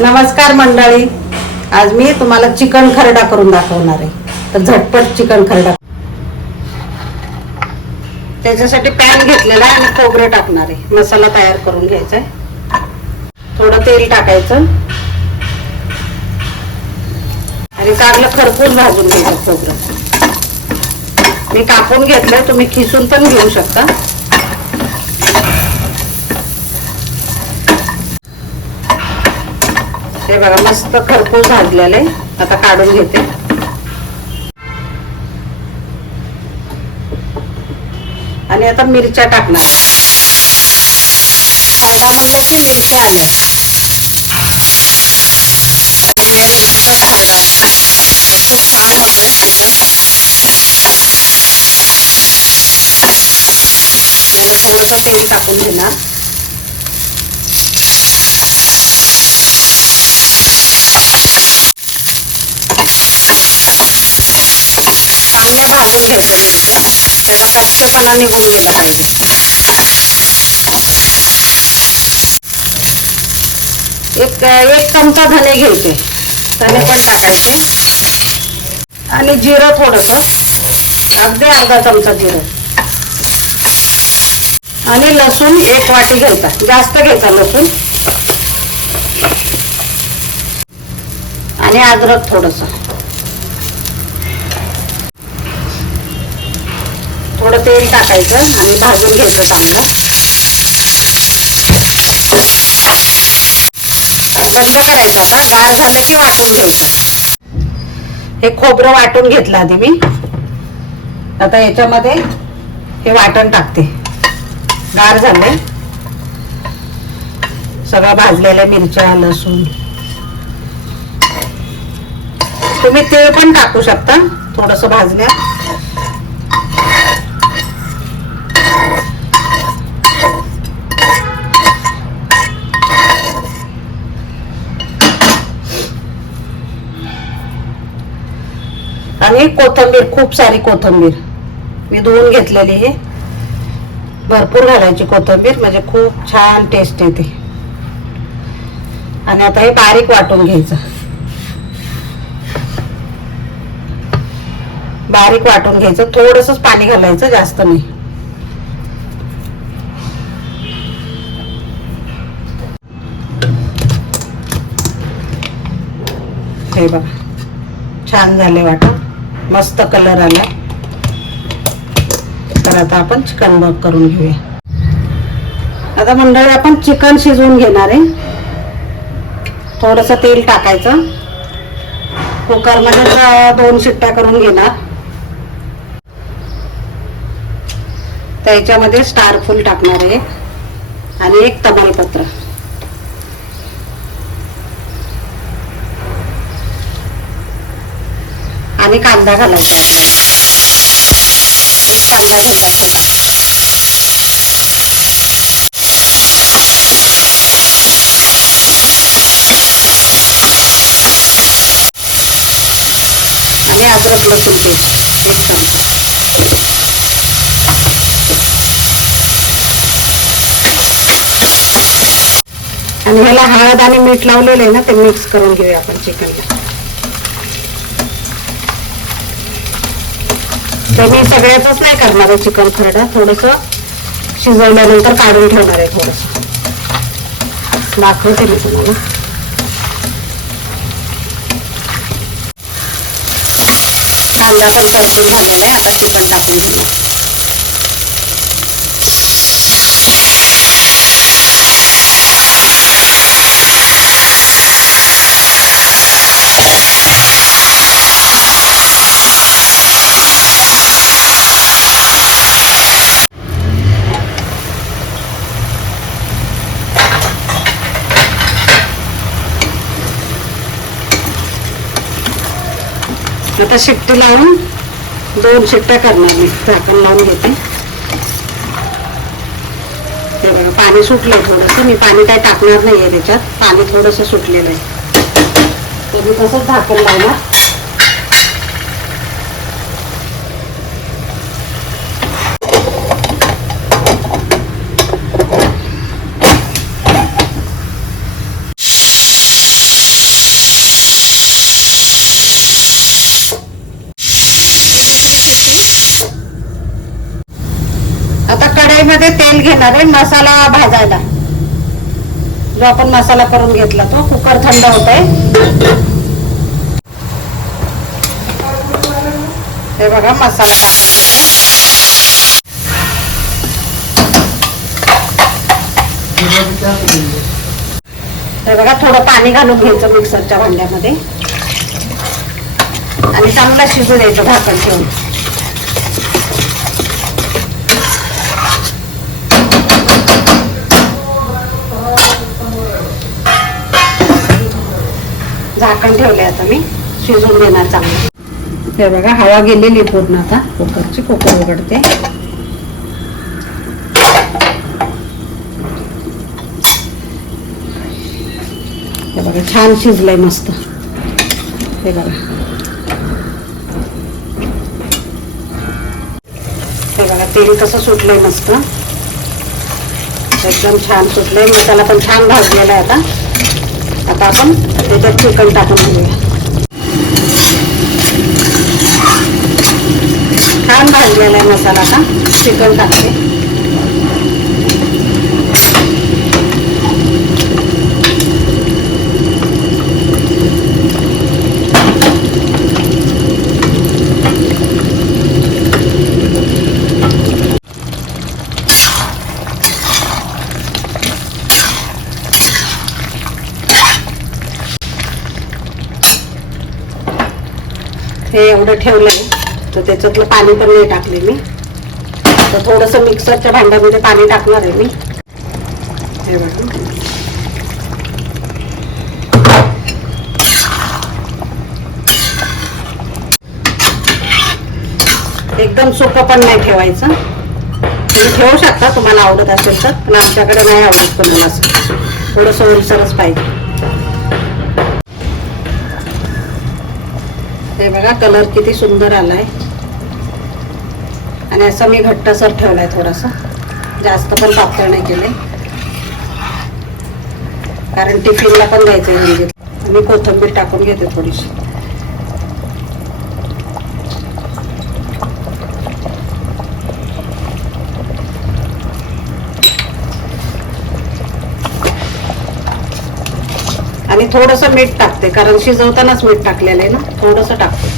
नमस्कार मंडळी. आज मी तुम्हाला चिकन खरडा करून दाखवणार आहे. तर झटपट चिकन खरडा. त्याच्यासाठी पॅन घेतलेला आहे आणि खोबरं टाकणार आहे. मसाला तयार करून घ्यायचा आहे. थोडं तेल टाकायचं. आणि कारलं खरपूस भाजून घ्यायचं खोबरं. मी कापून घेतलं तुम्ही खिसून पण घेऊ शकता. बघा मस्त खरपूस भाजलेलं आहे. आता काढून घेते. आणि आता मिरच्या टाकणार अर्धा की म्हणजे मिरच्या आल्या हे मिरचीचा खरडा खूप छान होतोय खरडा मी तेल टाकून घेणार. चांगलं भाजून घ्यायचं त्याचा कच्चेपणा निघून गेला पाहिजे एक एक चमचा धने घ्यायचे. धने पण टाकायचे. आणि जिरं थोडस. अगदी अर्धा चमचा जिरं. आणि लसूण एक वाटी घ्यायचा. जास्त घ्यायचा लसूण. आणि अद्रक थोडंसं. तेल टाकायचं आणि भाजून घ्यायचं चांगलं. बंद करायचं आता गार झालं की वाटून घ्यायचं. हे खोबरं वाटून घेतलं आधी मी. आता याच्यामध्ये हे वाटण टाकते. गार झालंय. सगळ्या भाजलेल्या मिरच्या लसूण. तुम्ही तेल पण टाकू शकता थोडस भाजल्या आणि कोथंबीर खूप सारी कोथंबीर. मी धुवून घेतलेली आहे भरपूर घालायची कोथंबीर म्हणजे खूप छान टेस्ट येते. आणि आता हे बारीक वाटून घ्यायचं. बारीक वाटून घ्यायचं. थोडंसंच पाणी घालायचं जास्त नाही. हे बघा. छान झाले वाटून. मस्त कलर आला. तर आता आपण चिकन बग करून घेऊया. आता मंडळी आपण चिकन शिजवून घेणार आहे. थोडस तेल टाकायचं. कुकरमध्ये दोन शिट्ट्या करून घेणार. त्याच्यामध्ये स्टार फुल टाकणार आहे. आणि एक तमालपत्र. आणि कांदा घालायचा. आपल्याला एक कांदा घ्यायचा छोटा आणि अद्रक लसूण पेस्ट एक चमचा आणि ह्याला हळद आणि मीठ लावलेलं आहे ना ते मिक्स करून घेऊया आपण चिकनला. तर मी सगळ्याच नाही करणार आहे चिकन खरडा थोडस शिजवल्यानंतर काढून ठेवणार आहे थोडस. दाखवते मी तुम्हाला. कांदा पण परतून झालेला आहे आता चिकन टाकून घेऊ आता शिट्टी लावून दोन शिट्ट्या करणार मी. झाकण लावून घेते. हे बघा पाणी सुटलंय थोडस. मी पाणी काय टाकणार नाहीये त्याच्यात. पाणी थोडस सुटलेलं आहे. तर मी तसंच झाकण लावणार. तेल घेणार आहे मसाला भाजायला. जो आपण मसाला करून घेतला तो कुकर थंड होत आहे हे बघा मसाला. हे बघा थोडं पाणी घालून घ्यायचं मिक्सरच्या भांड्यामध्ये. आणि चांगलं शिजू द्यायचं भाकर ठेवून. झाकण ठेवले आता मी. शिजून देणार चांगलं. हे बघा हवा गेलेली पूर्ण आता. कुकरची कुकर उघडते. हे बघा छान शिजलंय मस्त. हे बघा. हे बघा तेल कसं सुटलंय मस्त. एकदम छान सुटलंय. मसाला पण छान भाजलेला आहे आता. आता आपण त्याच्यात चिकन टाकून घेऊया छान भाजलेला आहे मसाला आता चिकन टाकते हे एवढं ठेवलंय. तर त्याच्यातलं पाणी पण नाही टाकले मी. तर थोडंसं मिक्सरच्या भांड्यामध्ये पाणी टाकणार आहे मी. हे बघा. एकदम सोपं पण नाही ठेवायचं. तुम्ही ठेवू शकता तुम्हाला आवडत असेल तर पण आमच्याकडे नाही आवडत कोणाला असं. थोडंसं ओलसरच पाहिजे. हे बघा कलर किती सुंदर आलाय. आणि असं मी घट्टसर ठेवलाय थोडासा. जास्त पण पातळ नाही केले कारण टिफिनला पण द्यायचंय म्हणजे. मी कोथिंबीर टाकून घेते थोडीशी. थोडस मीठ टाकते कारण शिजवतानाच मीठ टाकलेलं आहे ना थोडस टाकते.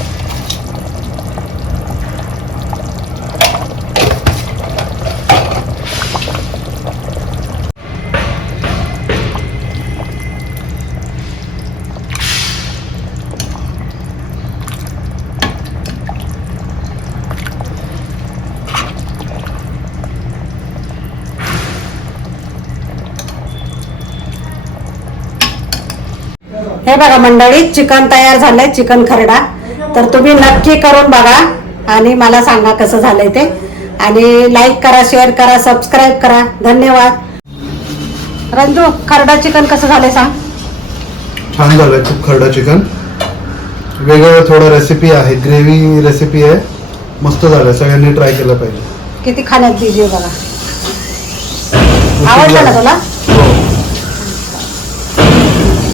हे बघा मंडळी चिकन तयार झालंय चिकन खरडा. तर तुम्ही नक्की करून बघा आणि मला सांगा कसं झालंय ते. आणि लाईक करा शेअर करा सबस्क्राईब करा. धन्यवाद. रंजू खरडा चिकन कसं झालंय सांग. छान झालंय खूप खरडा चिकन. वेगवेगळं थोडं रेसिपी आहे ग्रेव्ही रेसिपी आहे. मस्त झालं सगळ्यांनी ट्राय केलं पाहिजे. किती खाण्यात आहे बघा. आवडलं ना तुला?